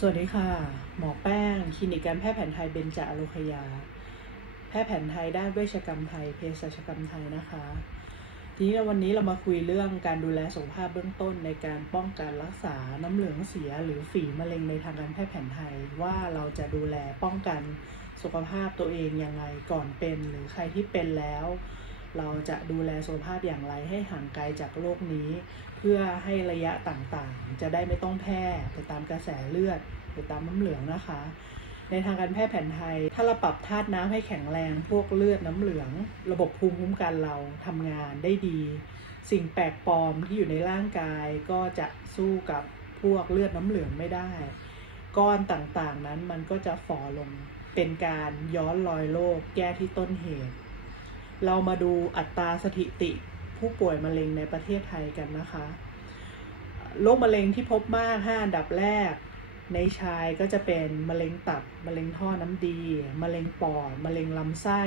สวัสดีค่ะ หมอแป้ง คลินิกการแพทย์แผนไทยเบญจอโลคยา แพทย์แผนไทยด้านเวชกรรมไทยเภสัชกรรมไทยนะคะ ทีนี้วันนี้เรามาคุยเรื่องการดูแลสุขภาพเบื้องต้นในการป้องกันรักษาน้ำเหลืองเสีย หรือฝีมะเร็งในทางการแพทย์แผนไทยว่าเราจะดูแลป้องกันสุขภาพตัวเองยังไงก่อนเป็น หรือใครที่เป็นแล้ว เราจะดูแลสุขภาพอย่างไรให้ห่างไกลจากโรคนี้ พื่อให้ระยะต่างๆ จะได้ไม่ต้องแพร่ไปตามกระแสเลือดไปตามน้ำเหลืองนะคะ ในทางการแพทย์แผนไทย ถ้าเราปรับธาตุน้ำให้แข็งแรงพวกเลือดน้ำเหลือง ระบบภูมิคุ้มกันเราทำงานได้ดี สิ่งแปลกปลอมที่อยู่ในร่างกายก็จะสู้กับพวกเลือดน้ำเหลืองไม่ได้ ก้อนต่างๆนั้นมันก็จะฝ่อลงเป็นการย้อนรอยโรคแก้ที่ต้นเหตุ เรามาดูอัตราสถิติ ผู้ป่วยมะเร็งในประเทศไทยกันนะคะโรคมะเร็งที่พบมาก 5 อันดับแรก ในชายก็จะเป็นมะเร็งตับ มะเร็งท่อน้ำดี มะเร็งปอด มะเร็งลำไส้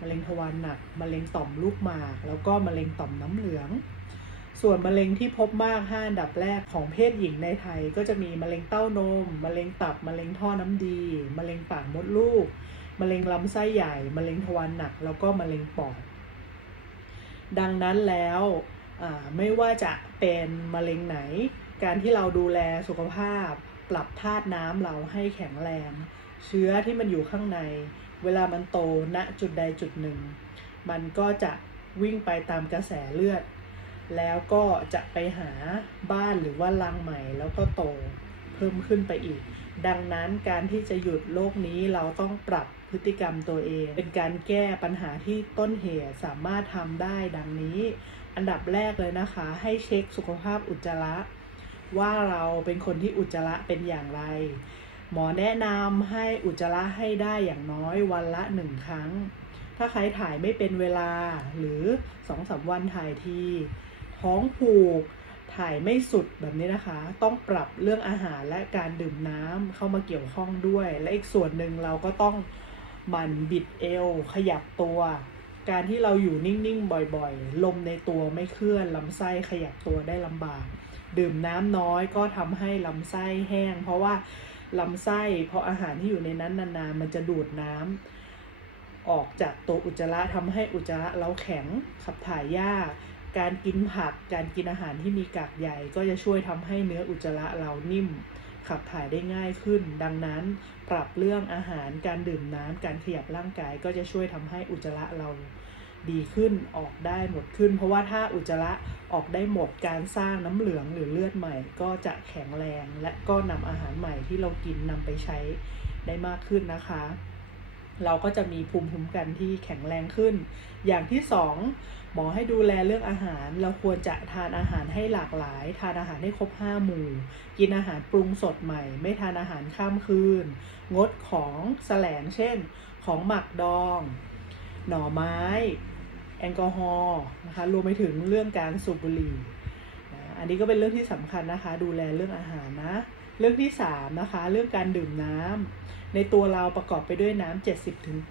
มะเร็งทวารหนัก มะเร็งต่อมลูกหมาก แล้วก็มะเร็งต่อมน้ำเหลือง ส่วนมะเร็งที่พบมาก 5 อันดับแรกของเพศหญิงในไทย ก็จะมีมะเร็งเต้านม มะเร็งตับ มะเร็งท่อน้ำดี มะเร็งปากมดลูก มะเร็งลำไส้ใหญ่ มะเร็งทวารหนัก แล้วก็มะเร็งปอด ดังนั้นแล้วไม่ว่าจะเป็นมะเร็งไหน การที่เราดูแลสุขภาพ ปรับธาตุน้ำเราให้แข็งแรง เชื้อที่มันอยู่ข้างใน เวลามันโตณจุดใดจุดหนึ่ง มันก็จะวิ่งไปตามกระแสเลือด แล้วก็จะไปหาบ้านหรือว่ารังใหม่แล้วก็โตเพิ่มขึ้นไปอีก ดังนั้นการที่จะหยุดโรคนี้เราต้องปรับ พฤติกรรมตัวเอง เป็นการแก้ปัญหาที่ต้นเหตุสามารถทำได้ดังนี้ อันดับแรกเลยนะคะ ให้เช็คสุขภาพอุจจาระ ว่าเราเป็นคนที่อุจจาระเป็นอย่างไร หมอแนะนำให้อุจจาระให้ได้อย่างน้อยวันละหนึ่งครั้ง ถ้าใครถ่ายไม่เป็นเวลาหรือสองสามวันถ่ายทีท้องผูกถ่ายไม่สุดแบบนี้นะคะ ต้องปรับเรื่องอาหารและการดื่มน้ำเข้ามาเกี่ยวข้องด้วย และอีกส่วนหนึ่งเราก็ต้อง มันบิดเอว ขยับตัว การที่เราอยู่นิ่งๆ บ่อยๆ ลมในตัวไม่เคลื่อนลำไส้ขยับตัวได้ลำบาก ดื่มน้ำน้อยก็ทำให้ลำไส้แห้ง เพราะว่าลำไส้เพราะอาหารที่อยู่ในนั้นนานๆ มันจะดูดน้ำออกจากตัวอุจจาระทำให้อุจจาระเราแข็งขับถ่ายยากการกินผัก การกินอาหารที่มีกากใยก็จะช่วยทำให้เนื้ออุจจาระเรานิ่ม ขับถ่ายได้ง่ายขึ้น ดังนั้นปรับเรื่องอาหารการดื่มน้ำการขยับร่างกายก็จะช่วยทำให้อุจจาระเราดีขึ้นออกได้หมดขึ้น เพราะว่าถ้าอุจจาระออกได้หมดการสร้างน้ำเหลืองหรือเลือดใหม่ ก็จะแข็งแรง และก็นำอาหารใหม่ที่เรากินนำไปใช้ได้มากขึ้นนะคะ เราก็จะมีภูมิคุ้มกันที่แข็งแรงขึ้น อย่างที่สองหมอให้ดูแลเรื่องอาหาร เราควรจะทานอาหารให้หลากหลาย ทานอาหารให้ครบห้าหมู่ กินอาหารปรุงสดใหม่ ไม่ทานอาหารข้ามคืน งดของแสลงเช่น ของหมักดอง หน่อไม้ แอลกอฮอล์นะคะรวมไปถึงเรื่องการสูบบุหรี่อันนี้ก็เป็นเรื่องที่สำคัญนะคะ ดูแลเรื่องอาหารนะ เรื่องที่สามนะคะ เรื่องการดื่มน้ำ ในตัวเราประกอบไปด้วยน้ำ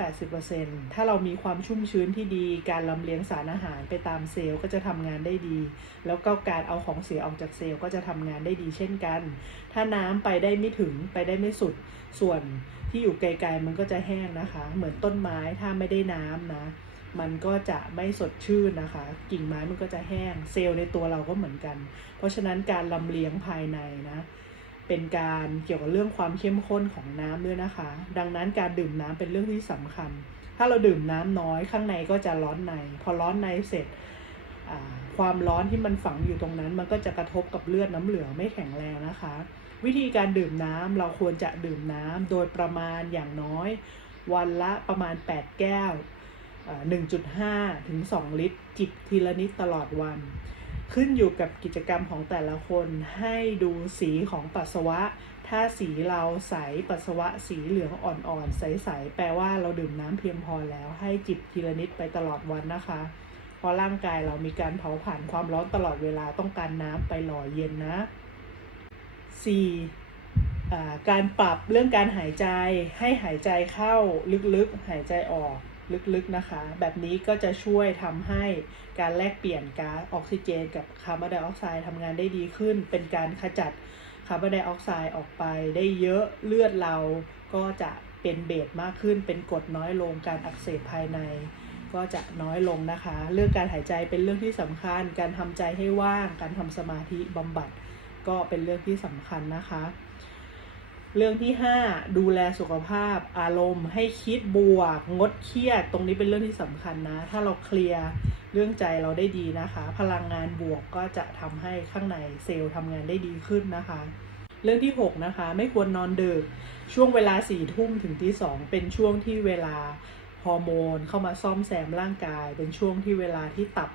70-80%ถ้าเรามีความชุ่มชื้นที่ดี การลำเลียงสารอาหารไปตามเซลล์ก็จะทำงานได้ดี แล้วก็การเอาของเสียออกจากเซลล์ก็จะทำงานได้ดีเช่นกัน ถ้าน้ำไปได้ไม่ถึงไปได้ไม่สุด ส่วนที่อยู่ไกลๆมันก็จะแห้งนะคะ เหมือนต้นไม้ถ้าไม่ได้น้ำนะ มันก็จะไม่สดชื่นนะคะ กิ่งไม้มันก็จะแห้ง เซลล์ในตัวเราก็เหมือนกัน เพราะฉะนั้นการลำเลียงภายในนะ เป็นการเกี่ยวกับเรื่องความเข้มข้นของน้ำด้วยนะคะ ดังนั้นการดื่มน้ำเป็นเรื่องที่สำคัญ ถ้าเราดื่มน้ำน้อยข้างในก็จะร้อนใน พอร้อนในเสร็จความร้อนที่มันฝังอยู่ตรงนั้น มันก็จะกระทบกับเลือดน้ำเหลืองไม่แข็งแรงนะคะ วิธีการดื่มน้ำเราควรจะดื่มน้ำโดยประมาณอย่างน้อย วันละประมาณ 8 แก้ว 1.5 ถึง 2 ลิตร จิบทีละนิดตลอดวัน ขึ้นอยู่กับกิจกรรมของแต่ละคนให้ดูสีของปัสสาวะ ถ้าสีเราใสปัสสาวะสีเหลืองอ่อนๆ ใสๆ แปลว่าเราดื่มน้ำเพียงพอแล้ว ให้จิบทีละนิดไปตลอดวันนะคะ เพราะร่างกายเรามีการเผาผลาญความร้อนตลอดเวลาต้องการน้ำไปหล่อเย็นนะ 4. อ่การปรับเรื่องการหายใจให้หายใจเข้าลึกๆ หายใจออก ลึกๆนะคะ แบบนี้ก็จะช่วยทำให้การแลกเปลี่ยนก๊าซออกซิเจน กับคาร์บอนไดออกไซด์ทำงานได้ดีขึ้น เป็นการขจัดคาร์บอนไดออกไซด์ออกไปได้เยอะเลือดเราก็จะเป็นเบสมากขึ้น เป็นกรดน้อยลงการอักเสบภายใน ก็จะน้อยลงนะคะ เรื่องการหายใจเป็นเรื่องที่สำคัญ การทำใจให้ว่าง การทำสมาธิบำบัด ก็เป็นเรื่องที่สำคัญนะคะ เรื่องที่ 5 ดูแลสุขภาพอารมณ์ ให้คิดบวก งดเครียด ตรงนี้เป็นเรื่องที่สำคัญนะ ถ้าเราเคลียร์เรื่องใจเราได้ดีนะคะ พลังงานบวกก็จะทำให้ข้างในเซลล์ทำงานได้ดีขึ้นนะคะ เรื่องที่ 6 นะคะ ไม่ควรนอนดึกช่วงเวลา4ี่ทุ่มถึงตีสองเป็นช่วงที่เวลาฮอร์โมนเข้ามาซ่อมแซมร่างกาย เป็นช่วงที่เวลาที่ตับ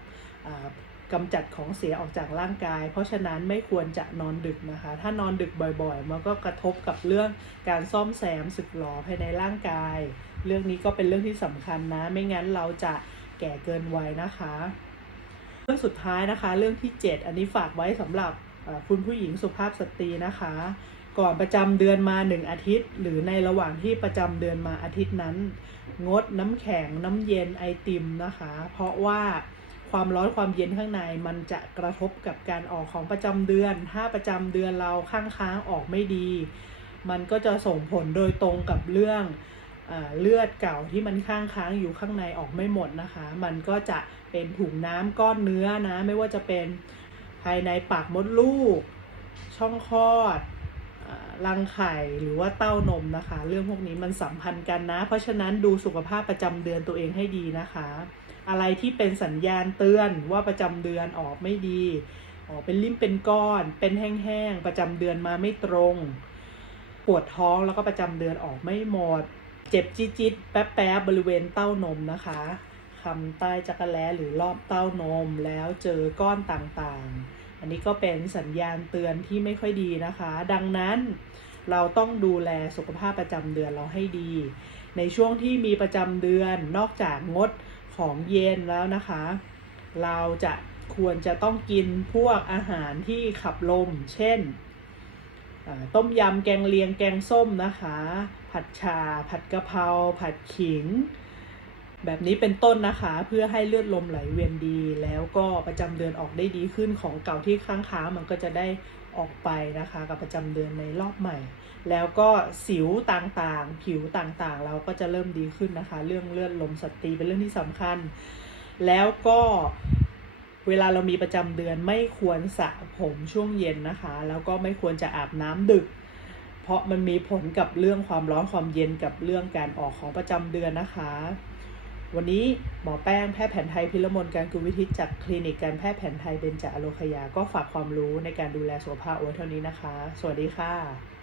กำจัดของเสียออกจากร่างกาย เพราะฉะนั้นไม่ควรจะนอนดึกนะคะ ถ้านอนดึกบ่อยๆ มันก็กระทบกับเรื่องการซ่อมแซมสึกหรอภายในร่างกาย เรื่องนี้ก็เป็นเรื่องที่สำคัญนะ ไม่งั้นเราจะแก่เกินวัยนะคะ เรื่องสุดท้ายนะคะ เรื่องที่ 7 อันนี้ฝากไว้สำหรับคุณผู้หญิงสุภาพสตรีนะคะ ก่อนประจำเดือนมา 1 อาทิตย์ หรือในระหว่างที่ประจำเดือนมาอาทิตย์นั้น งดน้ำแข็งน้ำเย็นไอติมนะคะ เพราะว่า ความร้อนความเย็นข้างในมันจะกระทบกับการออกของประจำเดือน ถ้าประจำเดือนเราข้างค้างออกไม่ดี มันก็จะส่งผลโดยตรงกับเรื่องอเลือดเก่าที่มันข้างค้างอยู่ข้างในออกไม่หมดนะคะ มันก็จะเป็นถุงน้ำก้อนเนื้อนะ ไม่ว่าจะเป็นภายในปากมดลูก ช่องคลอดรังไข่หรือว่าเต้านมนะคะ เรื่องพวกนี้มันสัมพันธ์กันนะ เพราะฉะนั้นดูสุขภาพประจำเดือนตัวเองให้ดีนะคะ อะไรที่เป็นสัญญาณเตือนว่าประจำเดือนออกไม่ดีออกเป็นริ่มเป็นก้อน เป็นแห้งๆประจำเดือนมาไม่ตรง ปวดท้องแล้วก็ประจำเดือนออกไม่หมด เจ็บจิตๆแป๊บๆบริเวณเต้านมนะคะคำใต้จักรแล้หรือรอบเต้านมแล้วเจอก้อนต่างๆ อันนี้ก็เป็นสัญญาณเตือนที่ไม่ค่อยดีนะคะ ดังนั้นเราต้องดูแลสุขภาพประจำเดือนเราให้ดี ในช่วงที่มีประจำเดือนนอกจากงด ของเย็นแล้วนะคะ เราจะควรจะต้องกินพวกอาหารที่ขับลม เช่น ต้มยำแกงเลียงแกงส้มนะคะ ผัดชา ผัดกะเพราผัดขิง แบบนี้เป็นต้นนะคะเพื่อให้เลือดลมไหลเวียนดี แล้วก็ประจำเดือนออกได้ดีขึ้นของเก่าที่ค้างค้ามันก็จะได้ ออกไปนะคะกับประจำเดือนในรอบใหม่ แล้วก็สิวต่างๆ ผิวต่างๆ เราก็จะเริ่มดีขึ้นนะคะ เรื่องเลือดลมสตรีเป็นเรื่องที่สำคัญ แล้วก็เวลาเรามีประจำเดือนไม่ควรสระผมช่วงเย็นนะคะ แล้วก็ไม่ควรจะอาบน้ำดึก เพราะมันมีผลกับเรื่องความร้อนความเย็นกับเรื่องการออกของประจำเดือนนะคะ วันนี้หมอแป้งแพทย์แผนไทยพิรมนการกุวิทิตจากคลินิกการแพทย์แผนไทยเบญจอโลคยา ก็ฝากความรู้ในการดูแลสุขภาพไว้เท่านี้นะคะ สวัสดีค่ะ